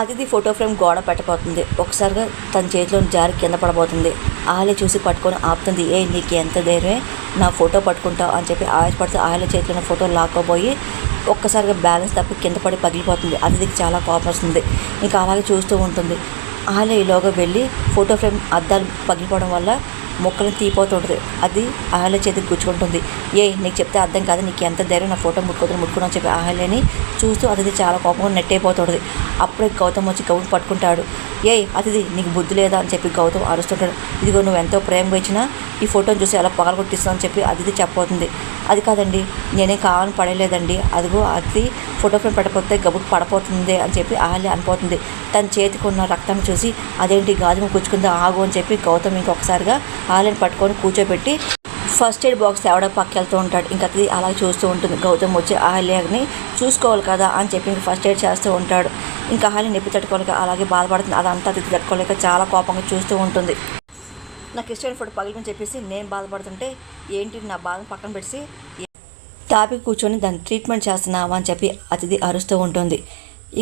అతిథి photo frame గోడ పెట్టబోతుంది. ఒకసారిగా తన చేతిలో జారి కింద పడబోతుంది. ఆలయ చూసి పట్టుకొని ఆపుతుంది. ఏ నీకు ఎంత ధైర్యమే? నా ఫోటో పట్టుకుంటావు అని చెప్పి ఆయాసపడితే ఆలయ చేతిలో ఫోటో లాక్కోబోయి ఒక్కసారిగా బ్యాలెన్స్ తప్పి కింద పడి పగిలిపోతుంది. అతిథికి చాలా కోపం వస్తుంది. ఇంకా అలాగే చూస్తూ ఉంటుంది. ఆలయ ఈలోగా వెళ్ళి ఫోటో ఫ్రేమ్ అద్దాలు పగిలిపోవడం వల్ల మొక్కలను తీపోతుంటుంది అది అహల్య చేతికి గుచ్చుకుంటుంది. ఏ నీకు చెప్తే అర్థం కాదు నీకు ఎంత ధైర్యం నా ఫోటో ముట్టుకోదని ముట్టుకుని చెప్పి అహల్యని చూస్తూ అతిథి చాలా కోపంగా నెట్టయిపోతుంది అప్పుడే గౌతమ్ వచ్చి గౌతమ్ పట్టుకుంటాడు. ఏ అతిథి నీకు బుద్ధి లేదా అని చెప్పి గౌతమ్ అరుస్తుంటాడు. ఇదిగో నువ్వు ఎంతో ప్రేమగా ఇచ్చినా ఈ ఫోటోని చూసి అలా పగలగొట్టిస్తావు అని చెప్పి అతిథి చెప్పబోతుంది. అది కాదండి నేనే కావాలని పడలేదండి అదిగో అతిథి ఫోటో ఫ్రేమ్ పెట్టకపోతే గబుక్ పడపోతుంది అని చెప్పి అహల్య అనిపోతుంది. తన చేతికి ఉన్న రక్తం చూసి అదేంటి గాజుము గుచ్చుకుందా? ఆగు అని చెప్పి గౌతమ్ ఇంకొకసారిగా ఆలయని పట్టుకొని కూర్చోబెట్టి ఫస్ట్ ఎయిడ్ బాక్స్ తేవడం పక్కెళ్తూ ఉంటాడు. ఇంకా అది అలాగే చూస్తూ ఉంటుంది. గౌతమ్ వచ్చి ఆహ్లియాని చూసుకోవాలి కదా అని చెప్పి ఇంకా ఫస్ట్ ఎయిడ్ చేస్తూ ఉంటాడు. ఇంకా ఆహ్లి నొప్పి తట్టుకోలేక అలాగే బాధపడుతుంది. అదంతా అది తట్టుకోలేక చాలా కోపంగా చూస్తూ ఉంటుంది. నాకు ఇష్టమైన ఫుడ్ పగిలిని చెప్పేసి నేను బాధపడుతుంటే ఏంటి నా బాధను పక్కన పెట్టి తాపి కూర్చొని దాన్ని ట్రీట్మెంట్ చేస్తున్నావా అని చెప్పి అతిథి అరుస్తూ ఉంటుంది.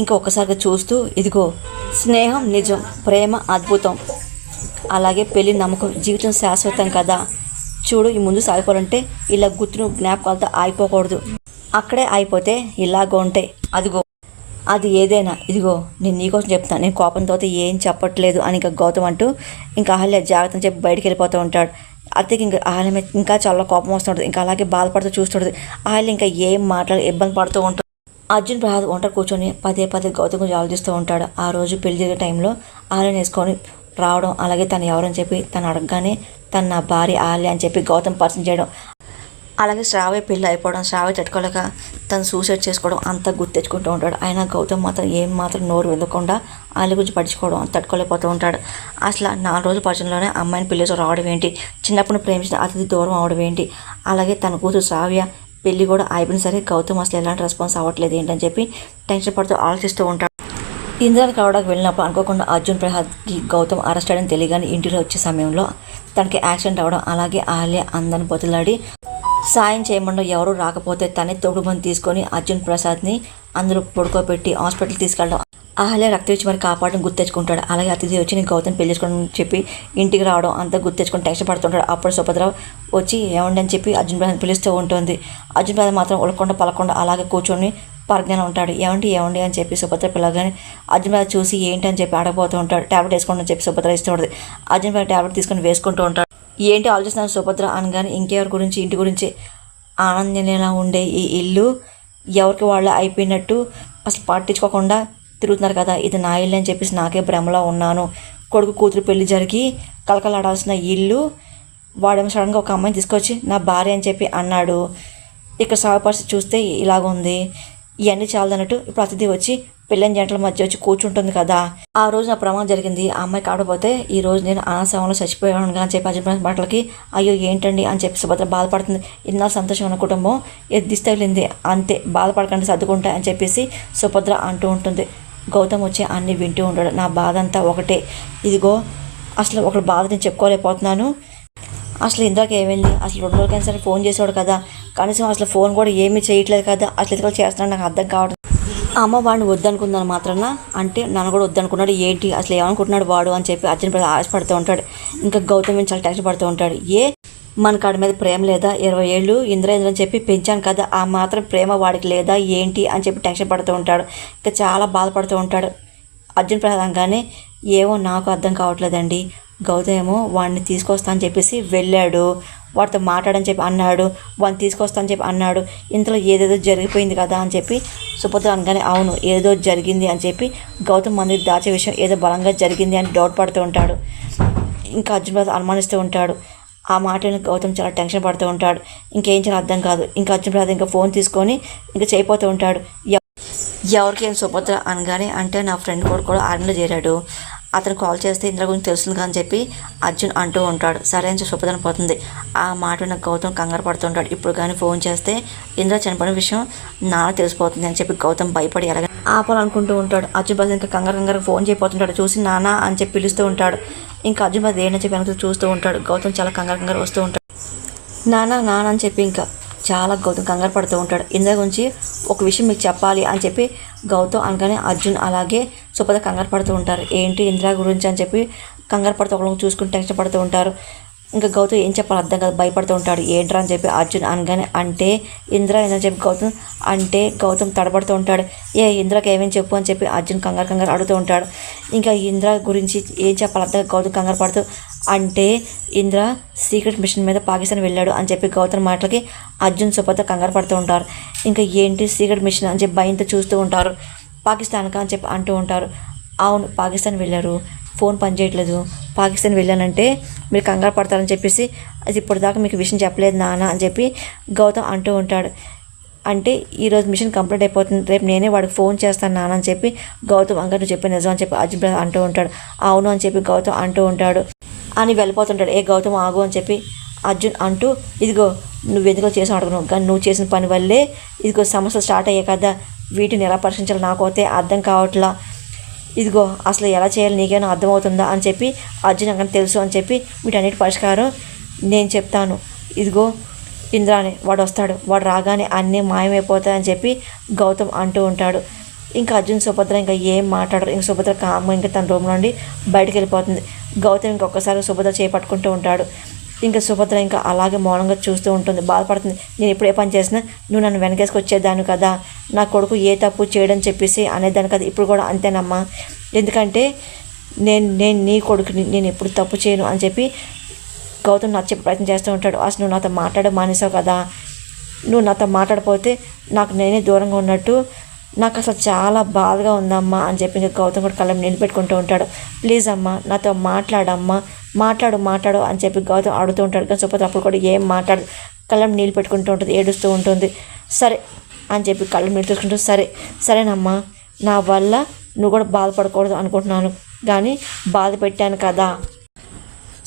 ఇంకా ఒక్కసారిగా చూస్తూ ఇదిగో స్నేహం నిజం ప్రేమ అద్భుతం. అలాగే పెళ్ళి నమ్మకం జీవితం శాశ్వతం కదా. చూడు ఈ ముందు సాగిపోవాలంటే ఇలా గుర్తును జ్ఞాపకాలతో ఆగిపోకూడదు. అక్కడే ఆగిపోతే ఇలాగ ఉంటాయి అదిగో. అది ఏదైనా ఇదిగో నేను నీకోసం చెప్తాను నేను కోపంతో ఏం చెప్పట్లేదు అని ఇంకా గౌతమ్ అంటూ ఇంకా అహల్య జాగ్రత్త చెప్పి బయటికి వెళ్ళిపోతూ ఉంటాడు. అత్తకి ఇంకా అహల్య మీద ఇంకా చాలా కోపం వస్తుంటుంది. ఇంకా అలాగే బాధపడుతూ చూస్తుంటుంది. అహల్య ఇంకా ఏం మాట్లాడి ఇబ్బంది పడుతూ ఉంటుంది అర్జున్ ప్రసాద్ ఒంటరి కూర్చొని పదే పదే గౌతమ్ గురించి ఆలోచిస్తూ ఉంటాడు. ఆ రోజు పెళ్ళి జరిగే టైంలో ఆలయని వేసుకొని రావడం అలాగే తను ఎవరని చెప్పి తను అడగగానే తను నా భార్య ఆలే అని చెప్పి గౌతమ్ పరిచయం చేయడం. అలాగే శ్రావ్య పెళ్ళి అయిపోవడం శ్రావే తట్టుకోలేక తను సూసైడ్ చేసుకోవడం అంతా గుర్తెచ్చుకుంటూ ఉంటాడు. అయినా గౌతమ్ మాత్రం ఏం మాత్రం నోరు వెదకుండా వాళ్ళ గురించి పడుచుకోవడం తట్టుకోలేకపోతూ ఉంటాడు. అసలు నాలుగు రోజుల పరిచయంలోనే అమ్మాయిని పెళ్ళి రావడం ఏంటి? చిన్నప్పుడు ప్రేమించిన అతిథి దూరం అవడం ఏంటి? అలాగే తన కూతురు శ్రావ్య పెళ్ళి కూడా అయిపోయిన సరే గౌతమ్ అసలు ఎలాంటి రెస్పాన్స్ అవ్వట్లేదు ఏంటని చెప్పి టెన్షన్ పడుతూ ఆలోచిస్తూ ఉంటాడు. ఇంద్రాని కావడానికి వెళ్ళినప్పుడు అనుకోకుండా అర్జున్ ప్రసాద్కి గౌతమ్ అరెస్ట్ అయ్యని తెలియగానే ఇంటిలో వచ్చే సమయంలో తనకి యాక్సిడెంట్ అవ్వడం అలాగే ఆలయ అందని బతులాడి సాయం చేయకుండా ఎవరు రాకపోతే తనే తోడుమని తీసుకొని అర్జున్ ప్రసాద్ని అందులో పడుకోబెట్టి హాస్పిటల్ తీసుకెళ్ళడం. ఆహ్లే రక్త ఇచ్చి మరి కాపాడడం గుర్తెచ్చుకుంటాడు. అలాగే అతిథి వచ్చి నేను గౌతమ్ పెళ్ళి చేసుకోవడం చెప్పి ఇంటికి రావడం అంతా గుర్తెచ్చుకొని టెన్షన్ పడుతుంటాడు. అప్పుడు సుభద్రావు వచ్చి ఏమండి అని చెప్పి అర్జున్ ప్రసాద్ పిలుస్తూ ఉంటుంది. అర్జున్ ప్రసాద్ మాత్రం ఉలకుండా పలకుండా అలాగే కూర్చొని పరిజ్ఞానం ఉంటాడు. ఏమండి ఏమండి అని చెప్పి సుభద్ర పిల్లగాని అర్జున్ ప్రసాద్ చూసి ఏంటి అని చెప్పి అడగబోతూ ఉంటాడు. ట్యాబ్లెట్ వేసుకోండి అని చెప్పి సుభద్ర ఇస్తూ ఉంటుంది అర్జున్ ప్రసాద్ ట్యాబ్లెట్ తీసుకొని వేసుకుంటూ ఉంటాడు. ఏంటి ఆలోచిస్తున్నాను సుభద్ర అనగానే ఇంకెవరి గురించి ఇంటి గురించి? ఆనందనేలా ఉండే ఈ ఇల్లు ఎవరికి వాళ్ళు అయిపోయినట్టు అసలు పట్టించుకోకుండా తిరుగుతున్నారు కదా. ఇది నా ఇల్లు అని చెప్పేసి నాకే భ్రమలో ఉన్నాను. కొడుకు కూతురు పెళ్ళి జరిగి కలకలాడాల్సిన ఇల్లు వాడేమో సడన్గా ఒక అమ్మాయిని తీసుకొచ్చి నా భార్య అని చెప్పి అన్నాడు. ఇక్కడ సాగు పరిస్థితి చూస్తే ఇలాగుంది. ఇవన్నీ చాలదన్నట్టు ఇప్పుడు అతిథి వచ్చి పెళ్ళైన జంటల మధ్య వచ్చి కూర్చుంటుంది కదా. ఆ రోజు నా ప్రమాదం జరిగింది. ఆ అమ్మాయి కాకపోతే ఈ రోజు నేను అనాశంలో చచ్చిపోయాను అని చెప్పి అజయ్ మాటలకి అయ్యో ఏంటండి? అని చెప్పి సుభద్ర బాధపడుతుంది. ఇన్నాళ్ళు సంతోషం ఉన్న కుటుంబం ఎద్దిస్తగిలింది అంతే బాధపడకండి సర్దుకుంటా అని చెప్పేసి సుభద్ర అంటూ ఉంటుంది. గౌతమ్ వచ్చి అన్ని వింటూ ఉంటాడు. నా బాధ అంతా ఒకటే. ఇదిగో అసలు ఒకటి బాధ నేను చెప్పుకోలేకపోతున్నాను. అసలు ఇందాక ఏమైంది? అసలు రెండు రోజులకైనా సరే ఫోన్ చేసేవాడు కదా. కనీసం అసలు ఫోన్ కూడా ఏమీ చేయట్లేదు కదా. అసలు ఎందుకు చేస్తున్నాడు? నాకు అర్థం కావడం అమ్మ వాడిని వద్దనుకుందాను మాత్రాన అంటే నన్ను కూడా వద్దనుకున్నాడు. ఏంటి? అసలు ఏమనుకుంటున్నాడు వాడు అని చెప్పి అర్జున్ ప్రసాద్ ఆశపడుతూ ఉంటాడు. ఇంకా గౌతమ్ చాలా టెన్షన్ పడుతూ ఉంటాడు. ఏ? మన కాడి మీద ప్రేమ లేదా? ఇరవై ఏళ్ళు ఇంద్రేంద్ర అని చెప్పి పెంచాను కదా. ఆ మాత్రం ప్రేమ వాడికి లేదా? ఏంటి? అని చెప్పి టెన్షన్ పడుతూ ఉంటాడు. ఇంకా చాలా బాధపడుతూ ఉంటాడు. అర్జున్ ప్రసాద్ అనగానే ఏమో నాకు అర్థం కావట్లేదండి. గౌతమేమో వాడిని తీసుకొస్తా అని చెప్పేసి వెళ్ళాడు. వాడితో మాట్లాడని చెప్పి అన్నాడు. వాడిని తీసుకొస్తా అని చెప్పి అన్నాడు. ఇంతలో ఏదేదో జరిగిపోయింది కదా అని చెప్పి సుభద్ర అనగానే అవును ఏదో జరిగింది అని చెప్పి గౌతమ్ మందికి దాచే విషయం ఏదో బలంగా జరిగింది అని డౌట్ పడుతూ ఉంటాడు. ఇంకా అర్జున్ ప్రసాద్ అనుమానిస్తూ ఉంటాడు. ఆ మాటలను గౌతమ్ చాలా టెన్షన్ పడుతూ ఉంటాడు. ఇంకేం చేయాలో అర్థం కాదు. ఇంకా అర్జున్ ప్రసాద్ ఇంకా ఫోన్ తీసుకొని ఇంకా చేయిపోతూ ఉంటాడు. ఎవరికేం సుభద్ర అనగానే అంటే నా ఫ్రెండ్ కూడా కూడా ఆర్మీలో చేరాడు. అతను కాల్ చేస్తే ఇంద్ర గురించి తెలుస్తుంది అని చెప్పి అర్జున్ అంటూ ఉంటాడు. సరే అని చెప్పి పోతుంది. ఆ మాట నాకు గౌతమ్ కంగారు పడుతుంటాడు. ఇప్పుడు కానీ ఫోన్ చేస్తే ఇంద్ర చనిపోయిన విషయం నాన్న తెలిసిపోతుంది అని చెప్పి గౌతమ్ భయపడి ఎలాగ ఆపాలనుకుంటూ ఉంటాడు. అర్జున్ ప్రసాద్ ఇంకా కంగారు కంగారు ఫోన్ చేయబోతుంటాడు. చూసి నాన్న అని చెప్పి పిలుస్తూ ఉంటాడు. ఇంకా అర్జున్ ప్రసాద్ ఏంటని చెప్పి వెనక్కి చూస్తూ ఉంటాడు. గౌతమ్ చాలా కంగారు కంగారు వస్తూ ఉంటాడు. నాన్న నాన్న అని చెప్పి ఇంకా చాలా గౌతమ్ కంగారు పడుతూ ఉంటాడు. ఇంద్ర గురించి ఒక విషయం మీకు చెప్పాలి అని చెప్పి గౌతమ్ అనగానే అర్జున్ అలాగే సుపద కంగారు పడుతూ ఉంటారు. ఏంటి ఇందిరా గురించి అని చెప్పి కంగారు పడుతూ ఒకరికి చూసుకుని టెన్షన్ పడుతూ ఉంటారు. ఇంకా గౌతమ్ ఏం చెప్పాలి అర్థం కాదు భయపడుతూ ఉంటాడు. ఏంట్రా అని చెప్పి అర్జున్ అనగానే అంటే ఇంద్ర ఏందని చెప్పి గౌతమ్ అంటే గౌతమ్ తడబడుతూ ఉంటాడు. ఏ ఇంద్రకి ఏమేమి చెప్పు అని చెప్పి అర్జున్ కంగారు కంగారు అడుగుతూ ఉంటాడు. ఇంకా ఇంద్ర గురించి ఏం చెప్పాలి అర్థం గౌతమ్ కంగారు పడుతూ అంటే ఇంద్ర సీక్రెట్ మిషన్ మీద పాకిస్తాన్ వెళ్ళాడు అని చెప్పి గౌతమ్ మాటలకి అర్జున్ సుపత కంగారు పడుతూ ఉంటారు. ఇంకా ఏంటి సీక్రెట్ మిషన్ అని చెప్పి భయంతో చూస్తూ ఉంటారు. పాకిస్తాన్కా అని చెప్పి అంటూ ఉంటారు. అవును పాకిస్తాన్ వెళ్ళారు. ఫోన్ పనిచేయట్లేదు. పాకిస్తాన్ వెళ్ళానంటే మీరు కంగారు పడతారని చెప్పేసి అది ఇప్పటిదాకా మీకు విషయం చెప్పలేదు నాన్న అని చెప్పి గౌతమ్ అంటూ ఉంటాడు. అంటే ఈరోజు మిషన్ కంప్లీట్ అయిపోతుంది. రేపు నేనే వాడికి ఫోన్ చేస్తాను నాన్న అని చెప్పి గౌతమ్ అంగారు చెప్పి నిజం అని చెప్పి అర్జున్ అంటూ ఉంటాడు. అవును అని చెప్పి గౌతమ్ అంటూ ఉంటాడు. అని వెళ్ళిపోతుంటాడు. ఏ గౌతమ్ ఆగు అని చెప్పి అర్జున్ అంటూ ఇదిగో నువ్వు ఎందుకో చేసి అడగను కానీ నువ్వు చేసిన పని వల్లే ఇదిగో సమస్య స్టార్ట్ అయ్యే కదా. వీటిని ఎలా పరిశీలించాలి నాకైతే అర్థం కావట్లా. ఇదిగో అసలు ఎలా చేయాలి నీకేమైనా అర్థమవుతుందా అని చెప్పి అర్జున్ అక్కడ తెలుసు అని చెప్పి వీటన్నిటి పరిష్కారం నేను చెప్తాను. ఇదిగో ఇంద్రాని వాడు వస్తాడు. వాడు రాగానే అన్నీ మాయమైపోతాయని చెప్పి గౌతమ్ అంటూ ఉంటాడు. ఇంకా అర్జున్ సుభద్ర ఇంకా ఏం మాట్లాడరు. ఇంక సుభద్ర కామ ఇంకా తన రూమ్ నుండి బయటికి వెళ్ళిపోతుంది. గౌతమ్ ఇంకొకసారి సుభద్ర చేపట్టుకుంటూ ఉంటాడు. ఇంకా సుభద్ర ఇంకా అలాగే మౌనంగా చూస్తూ ఉంటుంది. బాధపడుతుంది. నేను ఎప్పుడు ఏ పని చేసినా నువ్వు నన్ను వెనకేసుకు వచ్చేదాన్ని కదా. నా కొడుకు ఏ తప్పు చేయడం చెప్పేసి అనేదాన్ని కదా. ఇప్పుడు కూడా అంతేనమ్మా. ఎందుకంటే నేను నేను నీ కొడుకుని నేను ఎప్పుడు తప్పు చేయను అని చెప్పి గౌతమ్ నాకు చెప్పే ప్రయత్నం చేస్తూ ఉంటాడు. అసలు నువ్వు నాతో మాట్లాడ మానేసావు కదా. నువ్వు నాతో మాట్లాడపోతే నాకు నేనే దూరంగా ఉన్నట్టు నాకు అసలు చాలా బాధగా ఉందమ్మా అని చెప్పి ఇంకా గౌతమ్ కూడా కళ్ళం నిలబెట్టుకుంటూ ఉంటాడు. ప్లీజ్ అమ్మా నాతో మాట్లాడమ్మా మాట్లాడు మాట్లాడు అని చెప్పి గౌతమ్ అడుగుతూ ఉంటాడు. కానీ సుపత్ర అప్పుడు కూడా ఏం మాట్లాడు కళ్ళం నీళ్ళు పెట్టుకుంటూ ఉంటుంది ఏడుస్తూ ఉంటుంది. సరే అని చెప్పి కళ్ళం నీళ్ళు తీసుకుంటూ సరే సరేనమ్మా నా వల్ల నువ్వు కూడా బాధపడకూడదు అనుకుంటున్నాను. కానీ బాధ పెట్టాను కదా.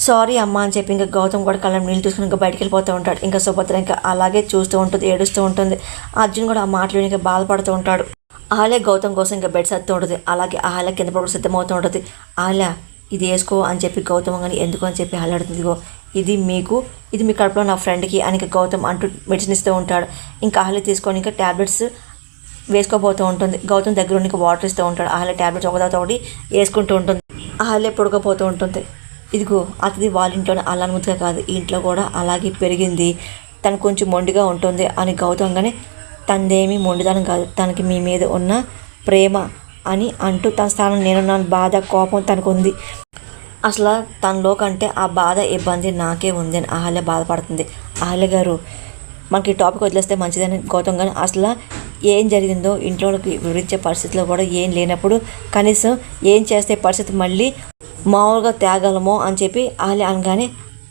సారీ అమ్మ అని చెప్పి ఇంకా గౌతమ్ కూడా కళ్ళం నీళ్ళు తీసుకుని ఇంకా బయటికి వెళ్ళిపోతూ ఉంటాడు. ఇంకా సుభద్ర ఇంకా అలాగే చూస్తూ ఉంటుంది ఏడుస్తూ ఉంటుంది. అర్జున్ కూడా ఆ మాటలు ఇంకా బాధపడుతూ ఉంటాడు. ఆలే గౌతమ్ కోసం ఇంకా బెడ్ సత్తు ఉంటుంది. అలాగే ఆలే కింద పడుకు సిద్ధమవుతూ ఉంటుంది. ఆలే ఇది వేసుకో అని చెప్పి గౌతమ్ కానీ ఎందుకు అని చెప్పి ఆలాడుతుంది ఇదిగో ఇది మీకు ఇది మీ కడుపులో నా ఫ్రెండ్కి అని ఇంకా గౌతమ్ అంటూ మెడిసిన్ ఇస్తూ ఉంటాడు. ఇంకా ఆలే తీసుకొని ఇంకా ట్యాబ్లెట్స్ వేసుకోబోతూ ఉంటుంది. గౌతమ్ దగ్గర ఉండి వాటర్ ఇస్తూ ఉంటాడు. ఆలే ట్యాబ్లెట్స్ ఒకదా ఒకటి వేసుకుంటూ ఉంటుంది. ఆహ్లే పొడకపోతూ ఉంటుంది. ఇదిగో అతిథి వాళ్ళ ఇంట్లోనే అలా ముద్దుగా కాదు. ఇంట్లో కూడా అలాగే పెరిగింది. తను కొంచెం మొండిగా ఉంటుంది అని గౌతమ్ కానీ తనదేమీ మొండితనం కాదు. తనకి మీ మీద ఉన్న ప్రేమ అని అంటూ తన స్థానం నేనున్నాను. బాధ కోపం తనకు ఉంది అసలు తనలో కంటే ఆ బాధ ఇబ్బంది నాకే ఉంది అని అహల్య బాధపడుతుంది. ఆహల్య గారు మనకి టాపిక్ వదిలేస్తే మంచిదని గౌతమ్ కానీ అసలు ఏం జరిగిందో ఇంట్లోకి వివరించే పరిస్థితిలో కూడా ఏం లేనప్పుడు కనీసం ఏం చేస్తే పరిస్థితి మళ్ళీ మామూలుగా తేగలమో అని చెప్పి అహల్య అనగానే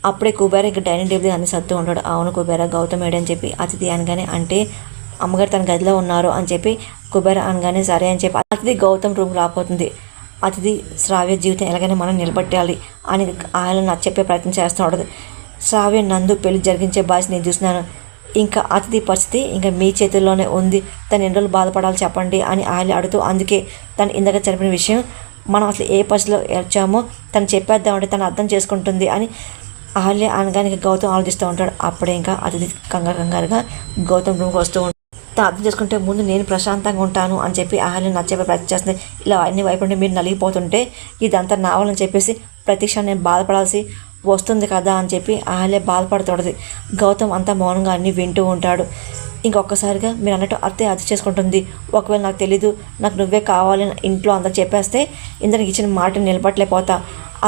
అప్పుడే కుబేర ఇంకా డైనింగ్ టేబుల్ అన్ని సత్తు ఉంటాడు అవును కుబేర గౌతమ్ ఏడని అని చెప్పి అతిథి అనగానే అంటే అమ్మగారు తన గదిలో ఉన్నారు అని చెప్పి కుబేర అనగానే సరే అని చెప్పి అతిథి గౌతమ్ రూమ్ రాబోతుంది. అతిథి శ్రావ్య జీవితం ఎలాగైనా మనం నిలబెట్టాలి అని ఆయన నాకు చెప్పే ప్రయత్నం చేస్తూ శ్రావ్య నందు పెళ్ళి జరిగించే బాధ్యత నేను చూస్తున్నాను. ఇంకా అతిథి పరిస్థితి ఇంకా మీ చేతుల్లోనే ఉంది. తను ఎన్ని రోజులు బాధపడాలి చెప్పండి అని ఆయన అడుగుతూ అందుకే తను ఇందాక చనిపోయిన విషయం మనం అసలు ఏ పరిస్థితిలో వచ్చామో తను చెప్పేద్దామంటే తను అర్థం చేసుకుంటుంది అని ఆహల్య అనగానే గౌతమ్ ఆలోచిస్తూ ఉంటాడు. అప్పుడే ఇంకా అతిథి కంగారు కంగారుగా గౌతమ్ రూమ్కి వస్తూ అంతా అర్థం చేసుకుంటే ముందు నేను ప్రశాంతంగా ఉంటాను అని చెప్పి ఆహ్లాన్ని నచ్చే ప్రయత్నం చేస్తుంది. ఇలా అన్ని వైపు నుండి మీరు నలిగిపోతుంటే ఇదంతా నావాలని చెప్పేసి ప్రతి క్షణం నేను బాధపడాల్సి వస్తుంది కదా అని చెప్పి ఆహ్లే బాధపడుతుంటుంది. గౌతమ్ అంతా మౌనంగా అన్ని వింటూ ఉంటాడు. ఇంకొకసారిగా మీరు అన్నట్టు అత్తే అది చేసుకుంటుంది. ఒకవేళ నాకు తెలీదు నాకు నువ్వే కావాలని ఇంట్లో అందరు చెప్పేస్తే ఇందరికి ఇచ్చిన మాట నిలబట్టలేకపోతా.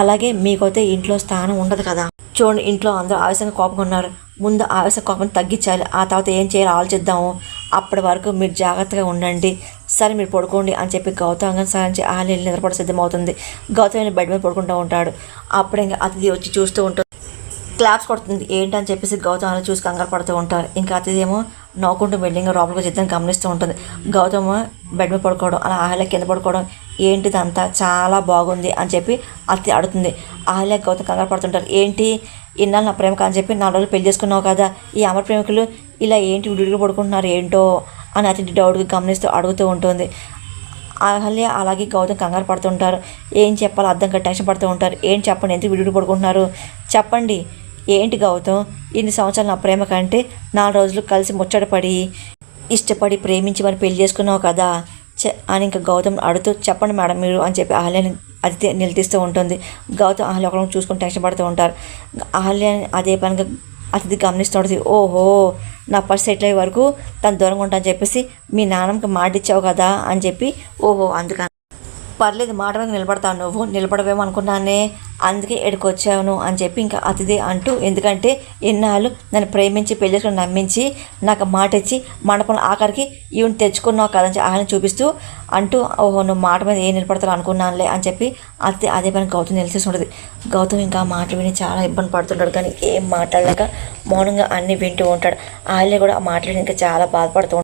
అలాగే మీకైతే ఇంట్లో స్థానం ఉండదు కదా. చూడండి ఇంట్లో అందరూ ఆవేశంగా కోపంగా ఉన్నారు. ముందు ఆవేశ కోపం తగ్గించాలి ఆ తర్వాత ఏం చేయాలో ఆలోచిద్దాము. అప్పటి వరకు మీరు జాగ్రత్తగా ఉండండి. సరే మీరు పడుకోండి అని చెప్పి గౌతమ్ గారిని సాధించి ఆలయ నిద్రపడ సిద్ధమవుతుంది. గౌతమ్ బెడ్ మీద పడుకుంటూ ఉంటాడు. అప్పుడు ఇంకా అతిథి వచ్చి చూస్తూ ఉంటుంది క్లాప్స్ కొడుతుంది. ఏంటని చెప్పేసి గౌతమ్ చూసి కంగారు పడుతూ ఉంటారు ఇంకా అతిథి ఏమో నవ్వుకుంటూ బిల్డింగ్ లోపలికి చిత్రం గమనిస్తూ ఉంటుంది. గౌతమ్ బెడ్ మీద పడుకోవడం అలా ఆహ్లాయ కింద పడుకోవడం ఏంటిదంతా చాలా బాగుంది అని చెప్పి అతి అడుగుతుంది. ఆహ్లాయ గౌతమ్ కంగారు పడుతుంటారు. ఏంటి? ఇన్నాళ్ళు నా ప్రేమకు అని చెప్పి నాలుగు రోజులు పెళ్ళి చేసుకున్నావు కదా ఈ అమర ప్రేమికులు ఇలా ఏంటి విడుగులు పడుకుంటున్నారు ఏంటో అని అతి డౌట్గా గమనిస్తూ అడుగుతూ ఉంటుంది. అహల్య అలాగే గౌతమ్ కంగారు పడుతుంటారు. ఏం చెప్పాలో అర్థం కాక టెన్షన్ పడుతూ ఉంటారు. ఏం చెప్పండి? ఎందుకు విడుగులు పడుకుంటున్నారు? చెప్పండి. ఏంటి గౌతమ్? ఇన్ని సంవత్సరాలు నా ప్రేమ కంటే నాలుగు రోజులు కలిసి ముచ్చటపడి ఇష్టపడి ప్రేమించి మరి పెళ్ళి చేసుకున్నావు కదా? అని ఇంకా గౌతమ్ అడుగుతూ చెప్పండి మేడం మీరు అని చెప్పి అహల్యని అది నిలదీస్తూ ఉంటుంది. గౌతమ్ అహల్య ఒకరిని చూసుకుని టెన్షన్ పడుతూ ఉంటారు. అహల్యని అదే పనిగా అతిథి గమనిస్తుంటుంది. ఓహో నా పర్స్ సెటిల్ అయ్యే వరకు తను దూరంగా ఉంటా అని చెప్పేసి మీ నాన్నకి మాట ఇచ్చావు కదా అని చెప్పి ఓహో అందుకని. పర్లేదు మాట మీద నిలబడతావు నువ్వు నిలబడవేమో అనుకున్నానే అందుకే ఇక్కడికి వచ్చాను అని చెప్పి ఇంకా అతిథి అంటూ ఎందుకంటే ఎన్నాళ్ళు నన్ను ప్రేమించి పెళ్ళి నమ్మించి నాకు మాట ఇచ్చి మండపంలో ఆఖరికి ఈవెన్ తెచ్చుకున్నావు కదని చెప్పి ఆయన చూపిస్తూ అంటూ ఓహో నువ్వు మాట మీద ఏం నిలబడతావు అనుకున్నానులే అని చెప్పి అతి అదే పని గౌతమ్ నిలిచేస్తుంటుంది గౌతమ్ ఇంకా మాట విని చాలా ఇబ్బంది పడుతుంటాడు కానీ ఏం మాట్లాడలేక మౌనంగా అన్నీ వింటూ ఉంటాడు. ఆయన కూడా మాట్లాడి ఇంకా చాలా బాధపడుతూ